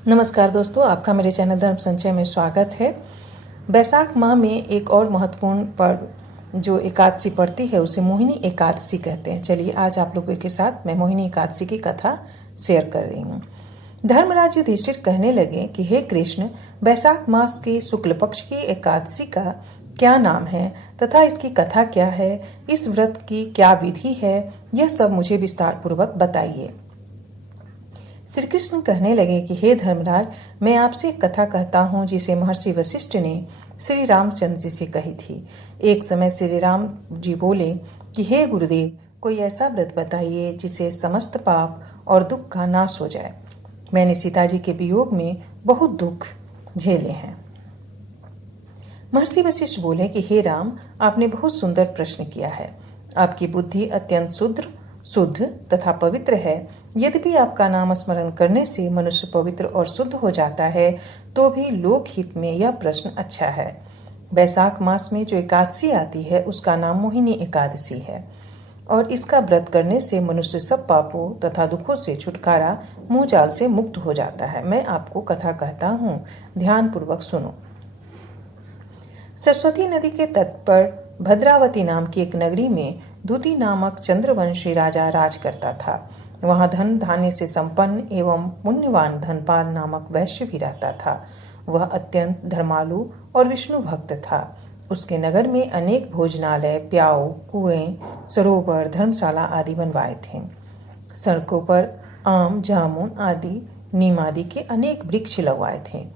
नमस्कार दोस्तों, आपका मेरे चैनल धर्म संचय में स्वागत है। बैसाख माह में एक और महत्वपूर्ण पर्व जो एकादशी पड़ती है उसे मोहिनी एकादशी कहते हैं। चलिए आज आप लोगों के साथ मैं मोहिनी एकादशी की कथा शेयर कर रही हूँ। धर्मराज युधिष्ठिर कहने लगे कि हे कृष्ण, बैसाख मास की शुक्ल पक्ष की एकादशी का क्या नाम है तथा इसकी कथा क्या है, इस व्रत की क्या विधि है, यह सब मुझे विस्तार पूर्वक बताइए। श्री कृष्ण कहने लगे कि हे धर्मराज, मैं आपसे एक कथा कहता हूँ जिसे महर्षि वशिष्ठ ने श्री रामचंद्र जी से कही थी। एक समय श्री राम जी बोले कि हे गुरुदेव, कोई ऐसा व्रत बताइए जिसे समस्त पाप और दुख का नाश हो जाए। मैंने सीता जी के वियोग में बहुत दुख झेले हैं। महर्षि वशिष्ठ बोले कि हे राम, आपने बहुत सुंदर प्रश्न किया है। आपकी बुद्धि अत्यंत शुद्ध तथा पवित्र है। यद्यपि आपका नाम स्मरण करने से मनुष्य पवित्र और शुद्ध हो जाता है, तो भी लोकहित में यह प्रश्न अच्छा है। बैसाख मास में जो एकादशी आती है उसका नाम मोहिनी एकादशी है और इसका व्रत करने से मनुष्य सब पापों तथा दुखों से छुटकारा, मुंह जाल से मुक्त हो जाता है। मैं आपको कथा कहता हूँ, ध्यान पूर्वक सुनो। सरस्वती नदी के तट पर भद्रावती नाम की एक नगरी में दूती नामक चंद्रवंशी राजा राज करता था। वहां धन धान्य से संपन्न एवं पुण्यवान धनपाल नामक वैश्य भी रहता था। वह अत्यंत धर्मालु और विष्णु भक्त था। उसके नगर में अनेक भोजनालय, प्याऊ, कुएं, सरोवर, धर्मशाला आदि बनवाए थे। सड़कों पर आम, जामुन आदि, नीम आदि के अनेक वृक्ष लगवाए थे।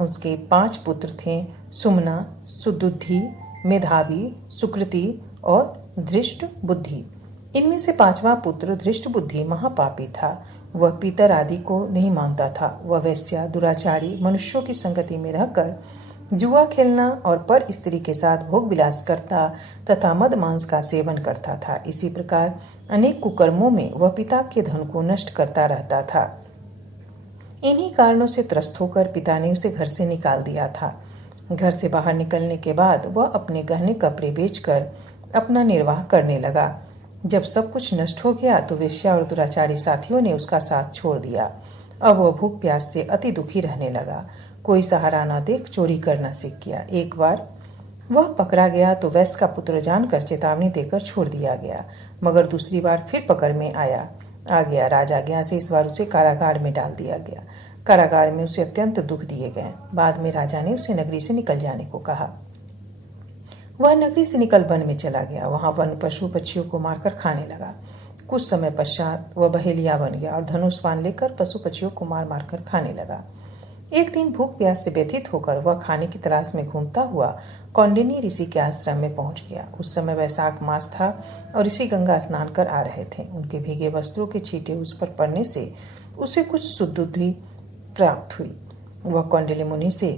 उसके 5 पुत्र थे, सुमना, सुदुद्धि, मेधावी, सुकृति और धृष्ट बुद्धि। इनमें से 5वां पुत्र धृष्ट बुद्धि महापापी था। वह पितर आदि को नहीं मानता था। वह वैश्या, दुराचारी, मनुष्यों की संगति में रहकर जुआ खेलना और पर स्त्री के साथ भोग विलास करता तथा मद मांस का सेवन करता था। इसी प्रकार अनेक कुकर्मों में वह पिता के धन को नष्ट करता रहता था। इन्हीं कारणों से त्रस्त होकर पिता ने उसे घर से निकाल दिया था। घर से बाहर निकलने के बाद वह अपने गहने कपड़े बेचकर अपना निर्वाह करने लगा। जब सब कुछ नष्ट हो गया तो वेश्या और दुराचारी साथियों ने उसका साथ छोड़ दिया। अब वह भूख प्यास से अति दुखी रहने लगा। कोई सहारा न देख चोरी करना सीख गया। एक बार वह पकड़ा गया तो वैश्य का पुत्र जानकर चेतावनी देकर छोड़ दिया गया, मगर दूसरी बार फिर पकड़ में आ गया। राजा आज्ञा से इस बार उसे कारागार में डाल दिया गया। कारागार में उसे अत्यंत दुख दिए गए। बाद में राजा ने उसे नगरी से निकल जाने को कहा। वह नगरी से निकल वन में चला गया। वहां वन पशु पक्षियों को मारकर खाने लगा। कुछ समय पश्चात वह बहेलिया बन गया और धनुष बाण लेकर पशु पक्षियों को मार मारकर खाने लगा। एक दिन भूख प्यास से व्यथित होकर वह खाने की तलाश में घूमता हुआ कौंडिन्य ऋषि के आश्रम में पहुंच गया। उस समय वैशाख मास था और ऋषि गंगा स्नान कर आ रहे थे। उनके भीगे वस्त्रों के छींटे उस पर पड़ने से उसे कुछ सुदुद्धि प्राप्त हुई। वह कौंडिन्य मुनि से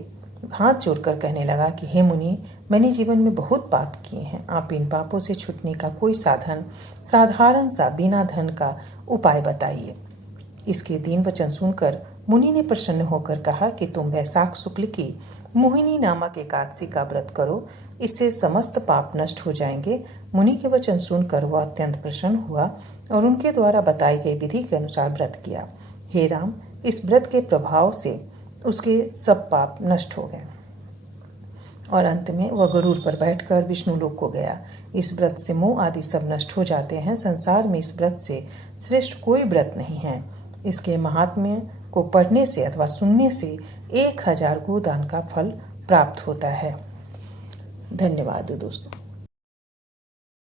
हाथ जोड़कर कहने लगा कि हे मुनि, मैंने जीवन में बहुत पाप किए हैं। आप इन पापों से छूटने का कोई साधारण सा बिना धन का उपाय बताइए। इसके दीन वचन सुनकर मुनि ने प्रसन्न होकर कहा कि तुम वैशाख शुक्ल की मोहिनी नामक एकादशी का व्रत करो, इससे समस्त पाप नष्ट हो जाएंगे। मुनि के वचन सुनकर वह अत्यंत प्रसन्न हुआ और उनके द्वारा बताई गई विधि के अनुसार व्रत किया। हे राम, इस व्रत के प्रभाव से उसके सब पाप नष्ट हो गए और अंत में वह गरुड़ पर बैठकर विष्णु लोक को गया। इस व्रत से मोह आदि सब नष्ट हो जाते हैं। संसार में इस व्रत से श्रेष्ठ कोई व्रत नहीं है। इसके महात्म्य को पढ़ने से अथवा सुनने से 1000 गोदान का फल प्राप्त होता है। धन्यवाद दोस्तों।